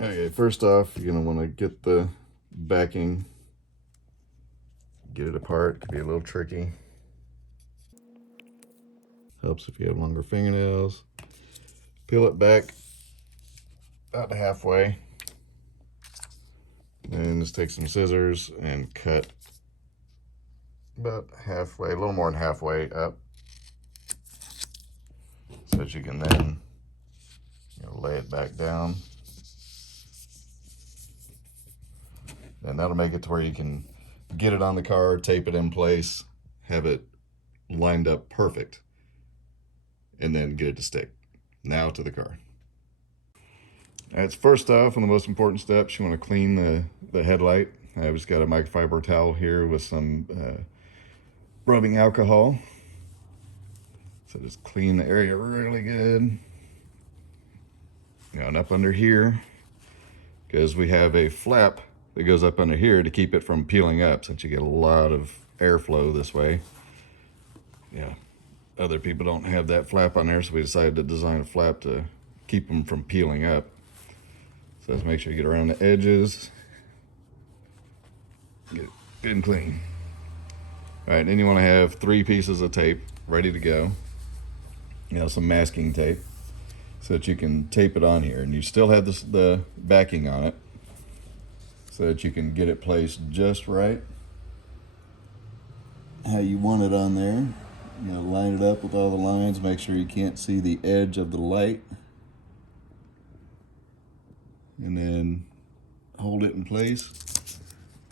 Okay, first off, you're gonna want to get the backing, get it apart. Could be a little tricky. Helps if you have longer fingernails. Peel it back about halfway. And just take some scissors and cut about halfway, a little more than halfway up, so that you can then lay it back down. And that'll make it to where you can get it on the car, tape it in place, have it lined up perfect, and then get it to stick. Now to the car. That's first off, one of the most important steps. You want to clean the headlight. I've just got a microfiber towel here with some rubbing alcohol. So just clean the area really good. And up under here, because we have a flap that goes up under here to keep it from peeling up, since you get a lot of airflow this way. Other people don't have that flap on there, so we decided to design a flap to keep them from peeling up. So let's make sure you get around the edges. Get it good and clean. All right, then you want to have 3 pieces of tape ready to go. Some masking tape, so that you can tape it on here, and you still have the backing on it, so that you can get it placed just right, how you want it on there. Line it up with all the lines. Make sure you can't see the edge of the light, and then hold it in place.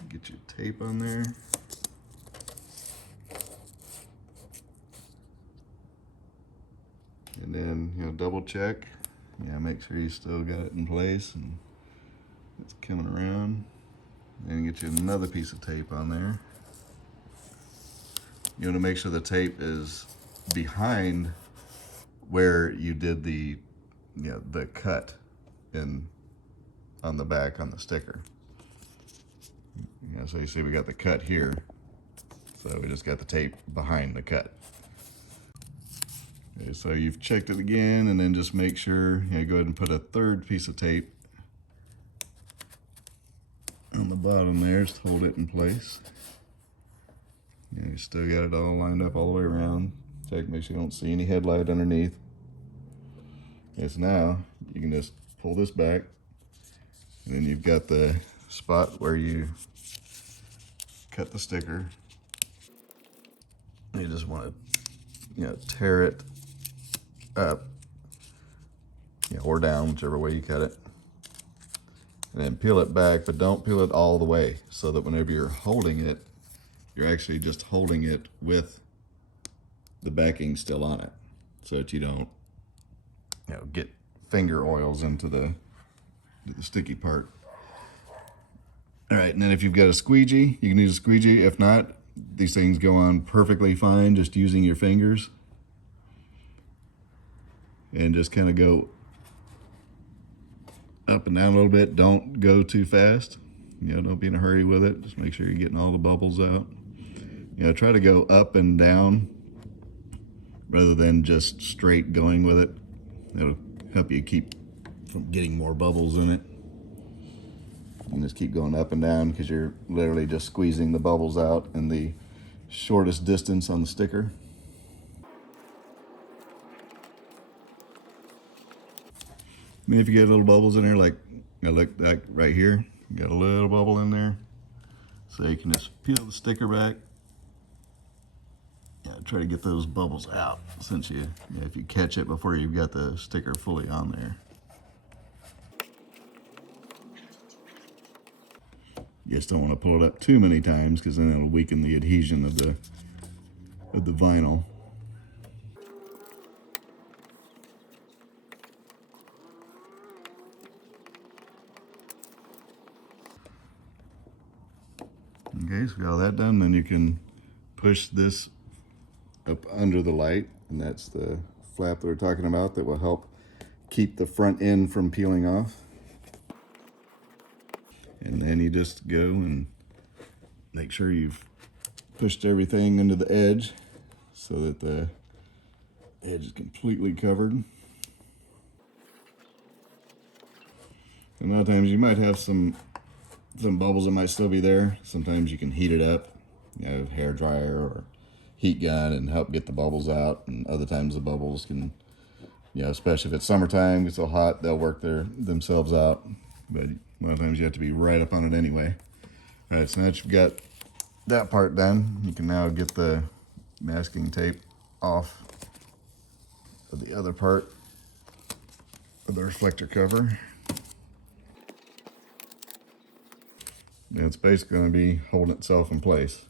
Get your tape on there. And then, double check. Make sure you still got it in place and it's coming around. And get you another piece of tape on there. You want to make sure the tape is behind where you did the cut on the back on the sticker. So you see we got the cut here. So we just got the tape behind the cut. Okay, so you've checked it again, and then just make sure, go ahead and put a 3rd piece of tape on the bottom there, just hold it in place. You still got it all lined up all the way around. Check, make sure you don't see any headlight underneath. Yes, now you can just pull this back, and then you've got the spot where you cut the sticker. You just want to, tear it up, or down, whichever way you cut it, and then peel it back, but don't peel it all the way, so that whenever you're holding it, you're actually just holding it with the backing still on it, so that you don't, get finger oils into the sticky part. All right, and then if you've got a squeegee, you can use a squeegee. If not, these things go on perfectly fine just using your fingers. And just kind of go up and down a little bit. Don't go too fast. Don't be in a hurry with it. Just make sure you're getting all the bubbles out. Try to go up and down rather than just straight going with it. It'll help you keep from getting more bubbles in it. And just keep going up and down, because you're literally just squeezing the bubbles out in the shortest distance on the sticker. If you get little bubbles in there, like right here, you got a little bubble in there, so you can just peel the sticker back. Try to get those bubbles out, since if you catch it before you've got the sticker fully on there. You just don't want to pull it up too many times, because then it'll weaken the adhesion of the vinyl. Okay, so we got all that done. Then you can push this up under the light, and that's the flap that we're talking about that will help keep the front end from peeling off. And then you just go and make sure you've pushed everything into the edge so that the edge is completely covered. And a lot of times you might have some bubbles that might still be there. Sometimes you can heat it up, you know, hair dryer or heat gun, and help get the bubbles out. And other times the bubbles can, you know, especially if it's summertime, it's so hot, they'll work themselves out. But a lot of times you have to be right up on it anyway. All right, so now that you've got that part done, you can now get the masking tape off of the other part of the reflector cover. And it's basically going to be holding itself in place.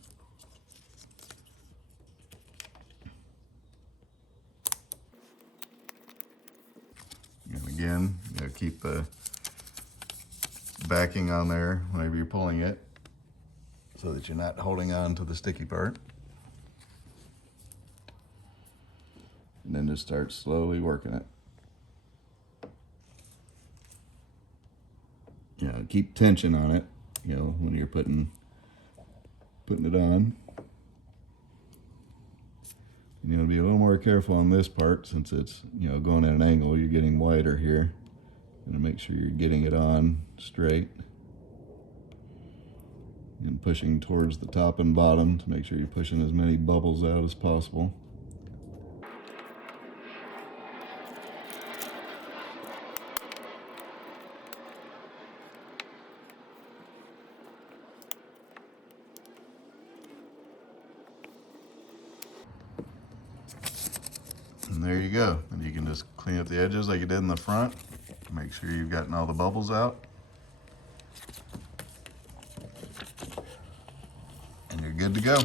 And again, you know, keep the backing on there whenever you're pulling it, so that you're not holding on to the sticky part. And then just start slowly working it. You know, keep tension on it, you know, when you're putting it on. You know, be a little more careful on this part since it's, you know, going at an angle. You're getting wider here. Gonna make sure you're getting it on straight and pushing towards the top and bottom to make sure you're pushing as many bubbles out as possible. And there you go. And you can just clean up the edges like you did in the front. Make sure you've gotten all the bubbles out. And you're good to go.